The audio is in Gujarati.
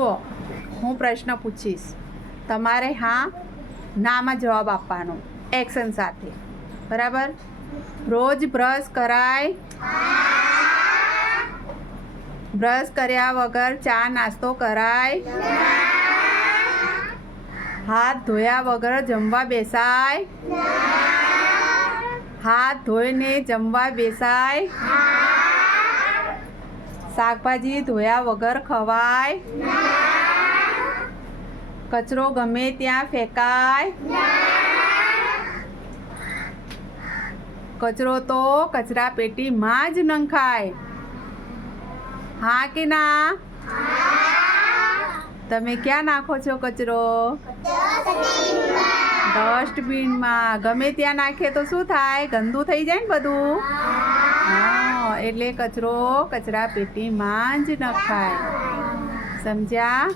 હું પ્રશ્ન પૂછીશ, તમારે હા નામાં જવાબ આપવાનો એક્શન સાથે, બરાબર? રોજ બ્રશ કરાય? બ્રશ કર્યા વગર ચા નાસ્તો કરાય? હાથ ધોયા વગર જમવા બેસાય? હાથ ધોઈને જમવા બેસાય? શાકભાજી ધોયા વગર ખવાય? કચરો ગમે ત્યાં ફેંકાય? કચરો તો કચરા પેટીમાં જ નંખાય. હા કે ના? તમે ક્યાં નાખો છો કચરો? ડસ્ટબિનમાં. ગમે ત્યાં નાખીએ તો શું થાય? ગંદુ થઈ જાય ને બધું. હા, એટલે કચરો કચરા પેટીમાં જ નખાય. સમજ્યા?